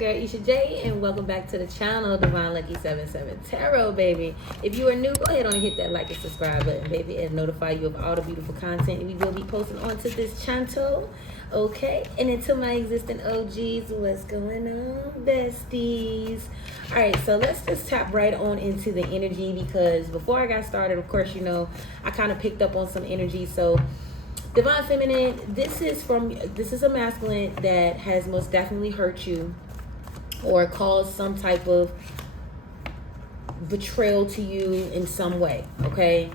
your girl Isha J, and welcome back to the channel, Divine Lucky 77 Tarot, baby. If you are new, go ahead on and hit that like and subscribe button, baby, and notify you of all the beautiful content we will be posting onto this channel. Okay, and into my existing OGs, what's going on, besties? All right, so let's just tap right on into the energy, because before I got started, of course, you know, I kind of picked up on some energy. So Divine Feminine, this is a masculine that has most definitely hurt you or caused some type of betrayal to you in some way, okay?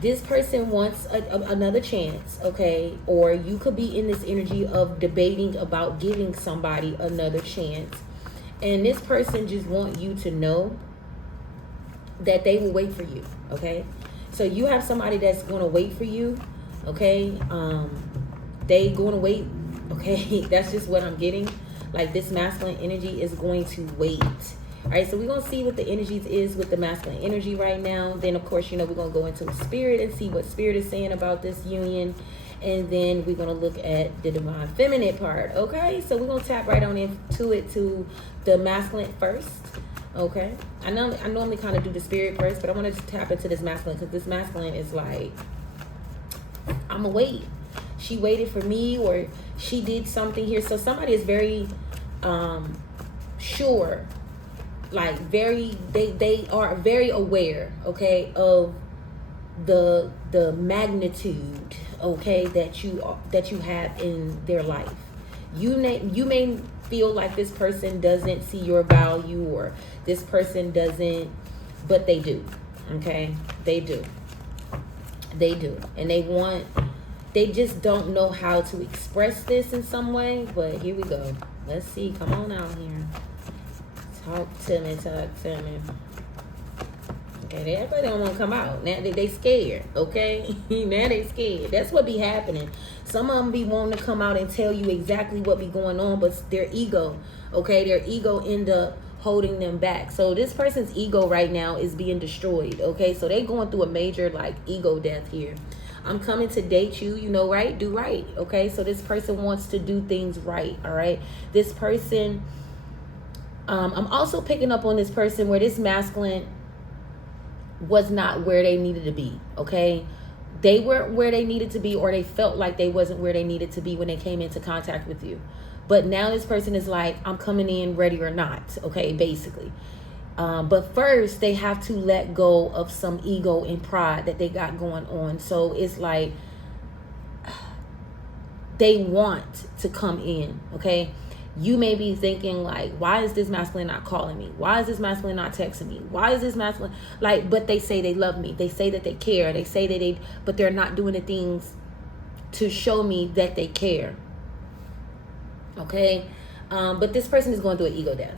This person wants another chance, okay? Or you could be in this energy of debating about giving somebody another chance. And this person just want you to know that they will wait for you, okay? So you have somebody that's going to wait for you. Okay, they going to wait. Okay, that's just what I'm getting. Like, this masculine energy is going to wait. All right, so we're going to see what the energies is with the masculine energy right now. Then, of course, you know, we're going to go into spirit and see what spirit is saying about this union. And then we're going to look at the divine feminine part. Okay, so we're going to tap right on into it, to the masculine first. Okay, I normally kind of do the spirit first, but I want to tap into this masculine, because this masculine is like, I'ma wait. She waited for me, or she did something here. So somebody is very sure, like they are very aware, okay, of the magnitude, okay, that you have in their life. You may feel like this person doesn't see your value, or this person doesn't, but they do. Okay, they do. They do. And they just don't know how to express this in some way. But here we go. Let's see. Come on out here. Talk to me. Okay, everybody don't want to come out. Now they scared. Okay? Now they scared. That's what be happening. Some of them be wanting to come out and tell you exactly what be going on, but their ego, okay, their ego end up holding them back. So this person's ego right now is being destroyed, okay? So they going through a major, like, ego death here. I'm coming to date you, you know, right? Do right, okay? So this person wants to do things right, all right? This person, I'm also picking up on this person where this masculine was not where they needed to be, okay? They weren't where they needed to be, or they felt like they wasn't where they needed to be when they came into contact with you. But now this person is like, I'm coming in ready or not, okay, basically. But first, they have to let go of some ego and pride that they got going on. So it's like they want to come in, okay? You may be thinking, like, why is this masculine not calling me? Why is this masculine not texting me? Why is this masculine, like, but they say they love me. They say that they care. They say that but they're not doing the things to show me that they care. Okay, but this person is going through an ego death.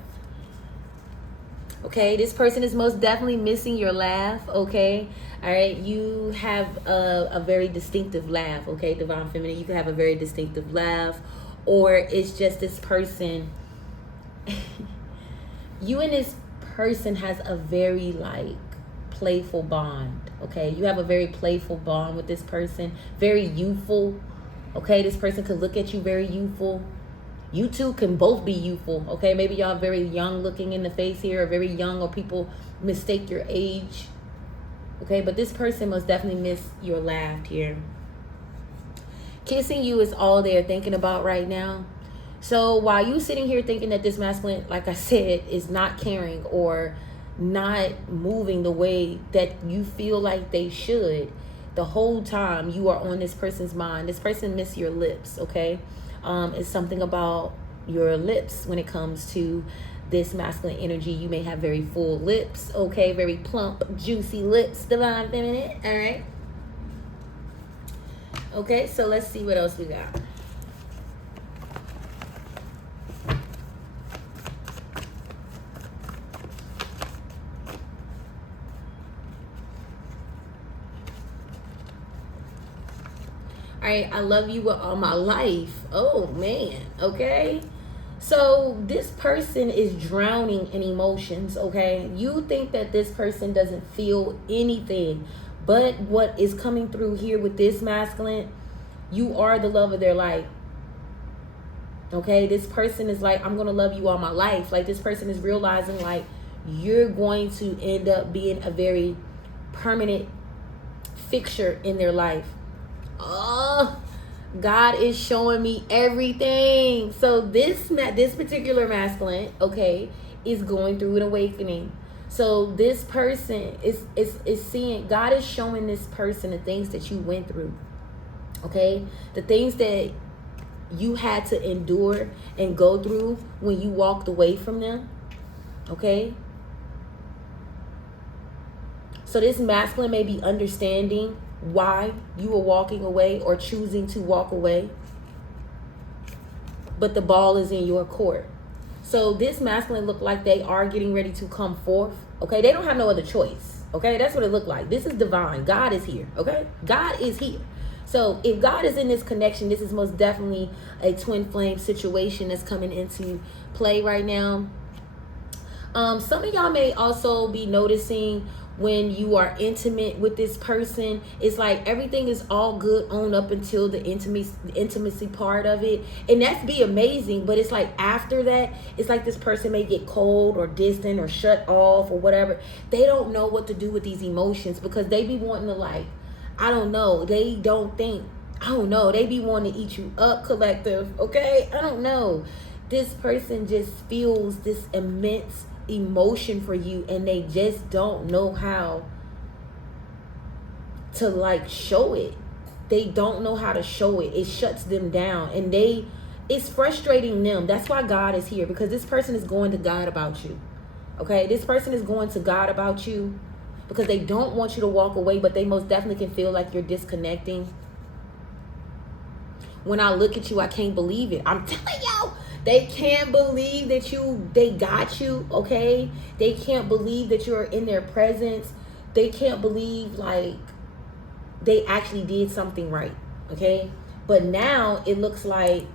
Okay, this person is most definitely missing your laugh. Okay, all right, you have a very distinctive laugh. Okay, Divine Feminine, you can have a very distinctive laugh, or it's just this person. You and this person has a very, like, playful bond. Okay, you have a very playful bond with this person, very youthful. Okay, this person could look at you very youthful. You two can both be youthful, okay? Maybe y'all very young looking in the face here, or very young, or people mistake your age, okay? But this person must definitely miss your laugh here. Kissing you is all they're thinking about right now. So while you sitting here thinking that this masculine, like I said, is not caring or not moving the way that you feel like they should, the whole time you are on this person's mind. This person miss your lips, okay? It's something about your lips when it comes to this masculine energy. You may have very full lips, okay? Very plump, juicy lips, Divine Feminine, all right? Okay, so let's see what else we got. All right, I love you with all my life. Oh, man, okay? So this person is drowning in emotions, okay? You think that this person doesn't feel anything, but what is coming through here with this masculine, you are the love of their life. Okay, this person is like, I'm gonna love you all my life. Like, this person is realizing like you're going to end up being a very permanent fixture in their life. Oh, God is showing me everything. So this particular masculine, okay, is going through an awakening. So this person is seeing, God is showing this person the things that you went through. Okay, the things that you had to endure and go through when you walked away from them. Okay, so this masculine may be understanding why you were walking away or choosing to walk away, but the ball is in your court. So this masculine look like they are getting ready to come forth. Okay, they don't have no other choice. Okay, that's what it looked like. This is divine. God is here. Okay, God is here. So if God is in this connection, this is most definitely a twin flame situation that's coming into play right now. Some of y'all may also be noticing when you are intimate with this person, it's like everything is all good on up until the intimacy part of it. And that's be amazing. But it's like after that, it's like this person may get cold or distant or shut off or whatever. They don't know what to do with these emotions because they be wanting to like, I don't know. They don't think, I don't know. They be wanting to eat you up, collective. Okay? I don't know. This person just feels this immense emotion for you and they just don't know how to like show it. They don't know how to show it. It shuts them down and it's frustrating them. That's why God is here, because this person is going to God about you. Okay? This person is going to God about you because they don't want you to walk away, but they most definitely can feel like you're disconnecting. When I look at you, I can't believe it. I'm telling y'all, they can't believe that they got you, okay? They can't believe that you're in their presence. They can't believe like they actually did something right, okay? But now it looks like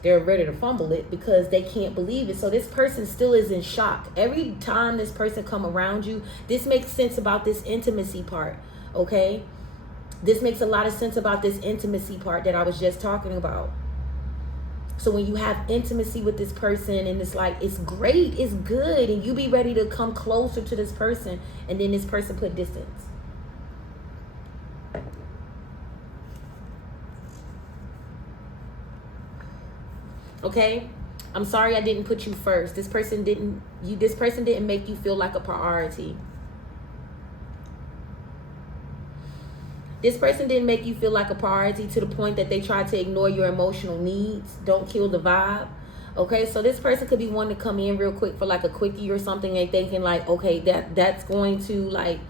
they're ready to fumble it because they can't believe it. So this person still is in shock. Every time this person come around you, this makes sense about this intimacy part, okay? This makes a lot of sense about this intimacy part that I was just talking about. So when you have intimacy with this person and it's like, it's great, it's good, and you be ready to come closer to this person, and then this person put distance. Okay, I'm sorry I didn't put you first. This person didn't make you feel like a priority. This person didn't make you feel like a priority to the point that they tried to ignore your emotional needs. Don't kill the vibe. Okay, so this person could be wanting to come in real quick for like a quickie or something. They thinking like, okay, that's going to like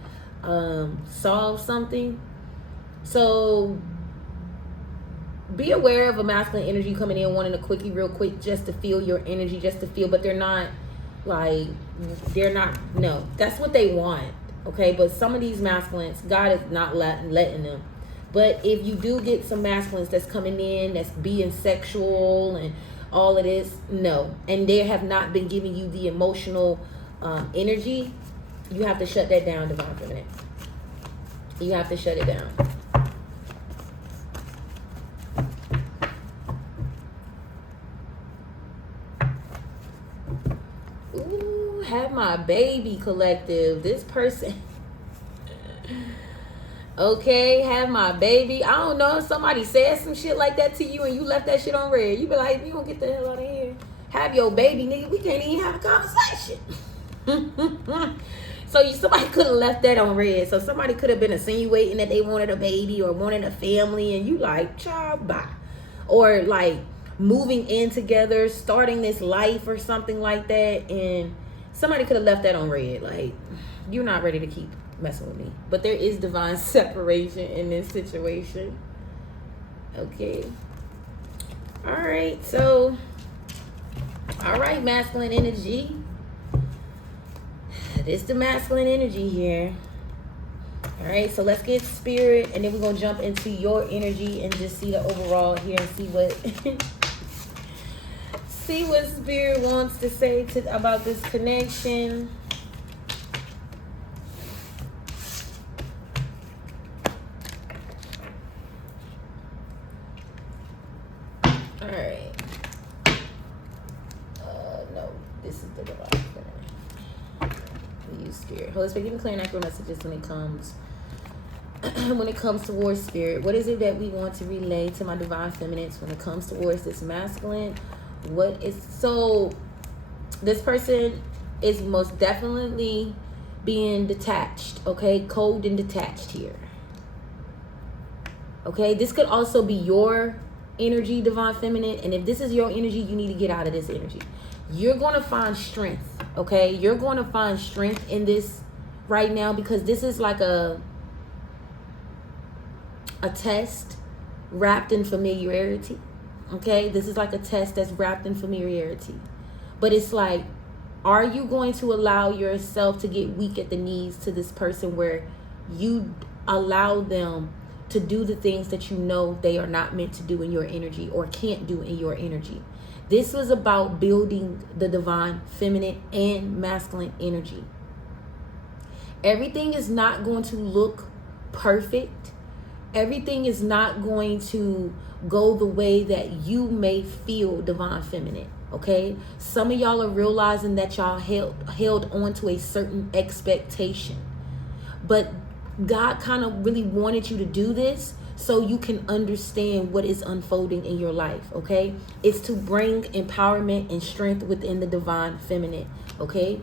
solve something. So be aware of a masculine energy coming in wanting a quickie real quick just to feel your energy, just to feel, but they're not, no, that's what they want, okay? But some of these masculines, God is not letting them. But if you do get some masculines that's coming in, that's being sexual and all of this, no. And they have not been giving you the emotional energy, you have to shut that down, Divine Feminine. You have to shut it down. Have my baby, collective. This person okay, have my baby. I don't know if somebody said some shit like that to you and you left that shit on red. You be like, you don't get the hell out of here. Have your baby, nigga. We can't even have a conversation. So somebody could have left that on red. So somebody could have been insinuating that they wanted a baby or wanted a family, and you like, child, bye. Or like moving in together, starting this life or something like that, and somebody could have left that on red. Like, you're not ready to keep messing with me. But there is divine separation in this situation. Okay. All right. So, all right, masculine energy. This the masculine energy here. All right. So let's get spirit, and then we're going to jump into your energy and just see the overall here and see what... see what spirit wants to say about this connection. All right. you, Spirit. Holy Spirit, give me clear and accurate messages when it comes towards Spirit. What is it that we want to relay to my divine feminines when it comes towards this masculine? So this person is most definitely being detached, okay? Cold and detached here. Okay, this could also be your energy, divine feminine, and if this is your energy, you need to get out of this energy. You're going to find strength, okay? You're going to find strength in this right now, because this is like a test wrapped in familiarity, okay? This is like a test that's wrapped in familiarity. But it's like, are you going to allow yourself to get weak at the knees to this person where you allow them to do the things that you know they are not meant to do in your energy or can't do in your energy? This was about building the divine feminine and masculine energy. Everything is not going to look perfect. Everything is not going to go the way that you may feel, divine feminine. Okay, some of y'all are realizing that y'all held on to a certain expectation, but God kind of really wanted you to do this so you can understand what is unfolding in your life. Okay, it's to bring empowerment and strength within the divine feminine. Okay,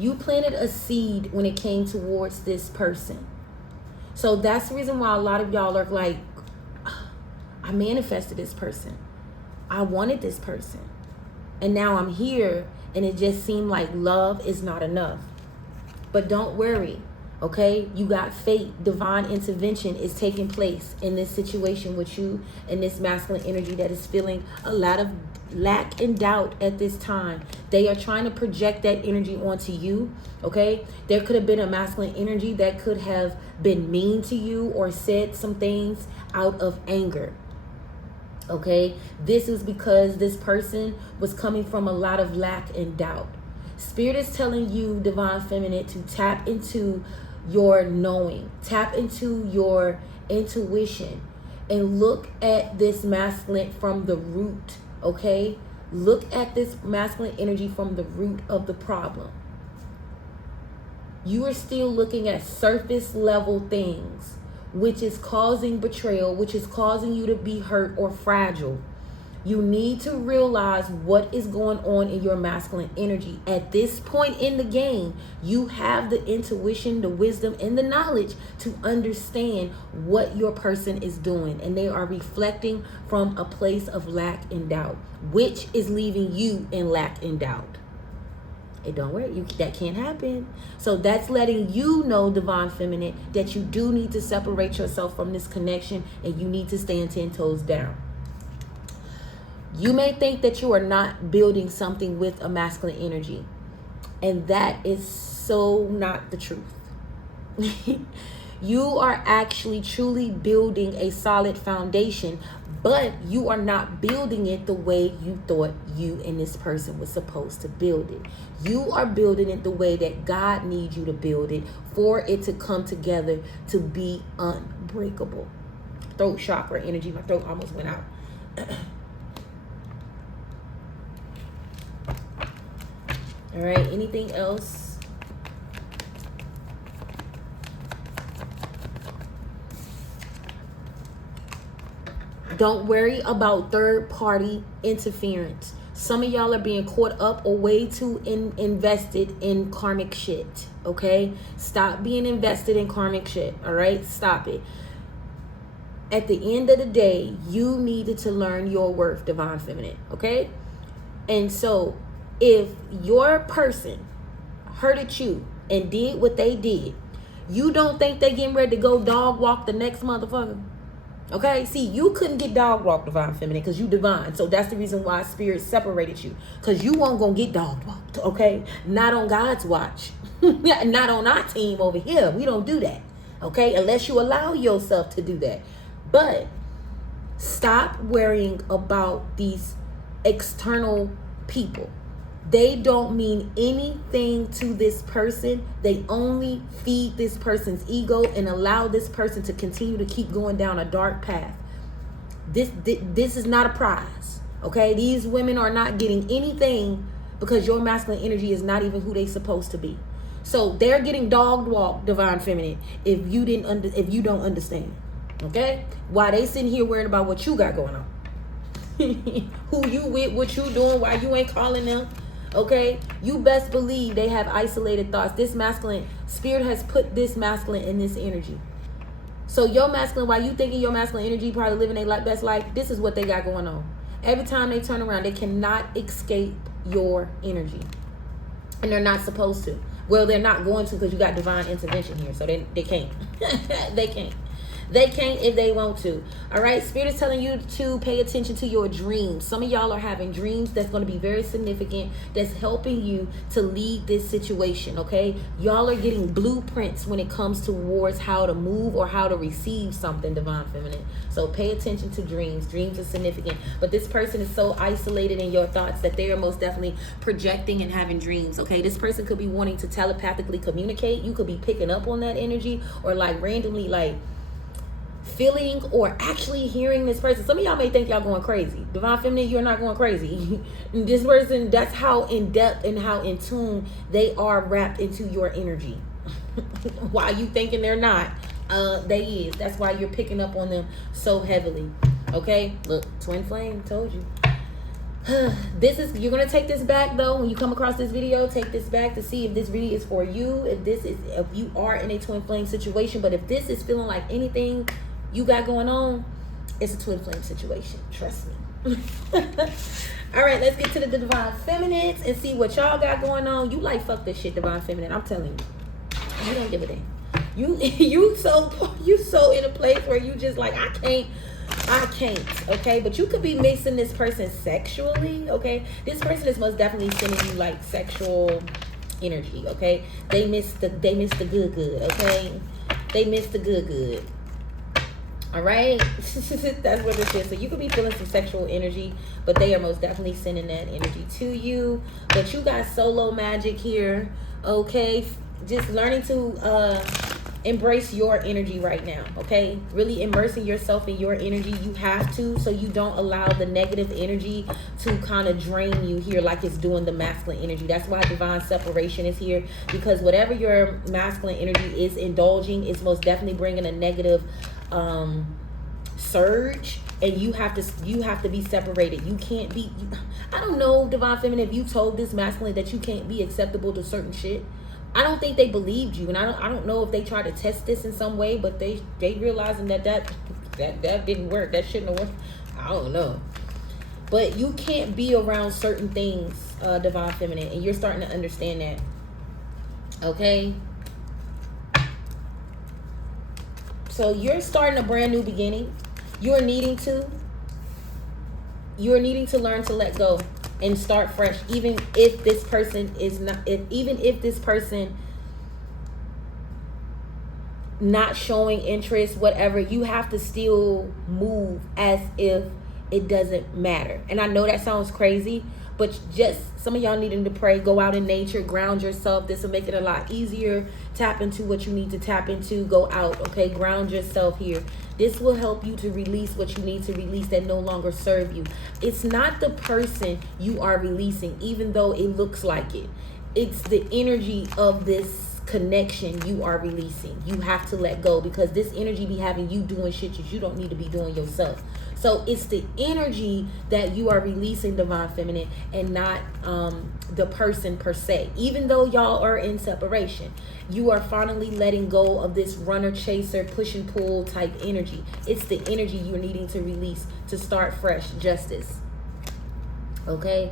you planted a seed when it came towards this person, so that's the reason why a lot of y'all are like, I manifested this person, I wanted this person, and now I'm here, and it just seemed like love is not enough. But don't worry, okay? You got fate. Divine intervention is taking place in this situation with you and this masculine energy that is feeling a lot of lack and doubt at this time. They are trying to project that energy onto you, okay? There could have been a masculine energy that could have been mean to you or said some things out of anger. Okay, this is because this person was coming from a lot of lack and doubt. Spirit is telling you, divine feminine, to tap into your knowing, tap into your intuition, and look at this masculine from the root. Okay, look at this masculine energy from the root of the problem. You are still looking at surface level things, which is causing betrayal, which is causing you to be hurt or fragile. You need to realize what is going on in your masculine energy. At this point in the game, you have the intuition, the wisdom, and the knowledge to understand what your person is doing. And they are reflecting from a place of lack and doubt, which is leaving you in lack and doubt. It don't work. That can't happen. So that's letting you know, divine feminine, that you do need to separate yourself from this connection, and you need to stand 10 toes down. You may think that you are not building something with a masculine energy, and that is so not the truth. You are actually truly building a solid foundation, but you are not building it the way you thought you and this person was supposed to build it. You are building it the way that God needs you to build it for it to come together to be unbreakable. Throat chakra energy. My throat almost went out. All right, anything else? Don't worry about third-party interference. Some of y'all are being caught up or way too invested in karmic shit, okay? Stop being invested in karmic shit, all right? Stop it. At the end of the day, you needed to learn your worth, divine feminine, okay? And so if your person hurted you and did what they did, you don't think they getting ready to go dog walk the next motherfucker? Okay, see, you couldn't get dog walked, divine feminine, because you divine. So that's the reason why Spirit separated you, because you weren't gonna get dog walked. Okay, not on God's watch. Not on our team over here. We don't do that. Okay, unless you allow yourself to do that. But stop worrying about these external people. They don't mean anything to this person. They only feed this person's ego and allow this person to continue to keep going down a dark path. This is not a prize, okay? These women are not getting anything because your masculine energy is not even who they supposed to be. So they're getting dog walked, divine feminine, if you don't understand. Okay? Why they sitting here worrying about what you got going on. Who you with, what you doing, why you ain't calling them. Okay? You best believe they have isolated thoughts. This masculine spirit has put this masculine in this energy. So your masculine, while you thinking your masculine energy probably living their best life, this is what they got going on. Every time they turn around, they cannot escape your energy. And they're not supposed to. Well, they're not going to, because you got divine intervention here. So they can't. They can't. They can't if they want to. All right. Spirit is telling you to pay attention to your dreams. Some of y'all are having dreams that's going to be very significant, that's helping you to lead this situation. Okay. Y'all are getting blueprints when it comes towards how to move or how to receive something, divine feminine. So pay attention to dreams. Dreams are significant. But this person is so isolated in your thoughts that they are most definitely projecting and having dreams. Okay. This person could be wanting to telepathically communicate. You could be picking up on that energy, or like randomly like feeling or actually hearing this person. Some of y'all may think y'all going crazy. Divine feminine, you're not going crazy. This person, that's how in depth and how in tune they are wrapped into your energy. Why you thinking they're not, they is. That's why you're picking up on them so heavily. Okay, look, twin flame, told you. You're gonna take this back though. When you come across this video, take this back to see if this really is for you, if you are in a twin flame situation. But if this is feeling like anything you got going on, it's a twin flame situation. Trust me. All right, let's get to the divine feminines and see what y'all got going on. You like, fuck this shit, divine feminine. I'm telling you, you don't give a damn. You so in a place where you just like, I can't, okay? But you could be mixing this person sexually, okay? This person is most definitely sending you like sexual energy, okay? They miss the good, okay? They miss the good. All right? That's what this is. So you could be feeling some sexual energy, but they are most definitely sending that energy to you. But you got solo magic here, okay? Just learning to embrace your energy right now, okay? Really immersing yourself in your energy. You have to, so you don't allow the negative energy to kind of drain you here like it's doing the masculine energy. That's why divine separation is here, because whatever your masculine energy is indulging is most definitely bringing a negative surge, and you have to be separated. You can't be, I don't know, divine feminine, if you told this masculine that you can't be acceptable to certain shit, I don't think they believed you, and I don't know if they tried to test this in some way, but they realizing that didn't work. That shouldn't have worked. I don't know, but you can't be around certain things, divine feminine, and you're starting to understand that. Okay, so you're starting a brand new beginning. You're needing to learn to let go and start fresh, even if this person is not, even if this person not showing interest, whatever, you have to still move as if it doesn't matter. And I know that sounds crazy, but just some of y'all needing to pray, go out in nature, ground yourself. This will make it a lot easier. Tap into what you need to tap into. Go out, okay? Ground yourself here. This will help you to release what you need to release that no longer serve you. It's not the person you are releasing, even though it looks like it. It's the energy of this connection you are releasing. You have to let go, because this energy be having you doing shit that you don't need to be doing yourself. So it's the energy that you are releasing, divine feminine, and not the person per se. Even though y'all are in separation, you are finally letting go of this runner chaser, push and pull type energy. It's the energy you're needing to release to start fresh. Justice. Okay,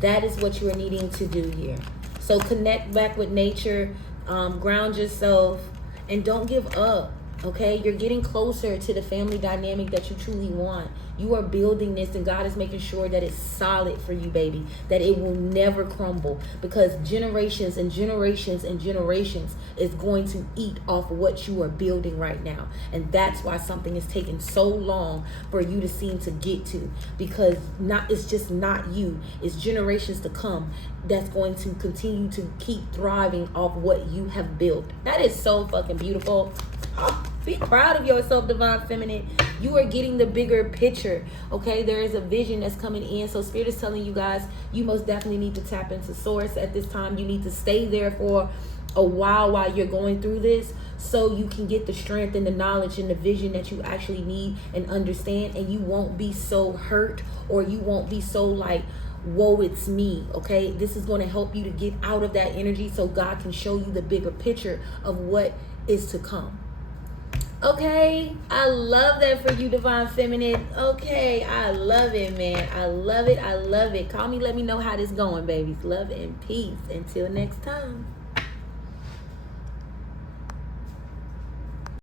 that is what you are needing to do here. So connect back with nature, ground yourself, and don't give up. Okay, you're getting closer to the family dynamic that you truly want. You are building this, and God is making sure that it's solid for you, baby, that it will never crumble, because generations and generations and generations is going to eat off of what you are building right now. And that's why something is taking so long for you to seem to get to, because it's just not you. It's generations to come that's going to continue to keep thriving off what you have built. That is so fucking beautiful. Be proud of yourself, Divine Feminine. You are getting the bigger picture, okay? There is a vision that's coming in. So Spirit is telling you guys, you most definitely need to tap into Source at this time. You need to stay there for a while you're going through this, so you can get the strength and the knowledge and the vision that you actually need and understand, and you won't be so hurt, or you won't be so like, woe it's me, okay? This is going to help you to get out of that energy so God can show you the bigger picture of what is to come. Okay, I love that for you, Divine Feminine. Okay, I love it, man. I love it. I love it. Call me, let me know how this going, babies. Love and peace. Until next time.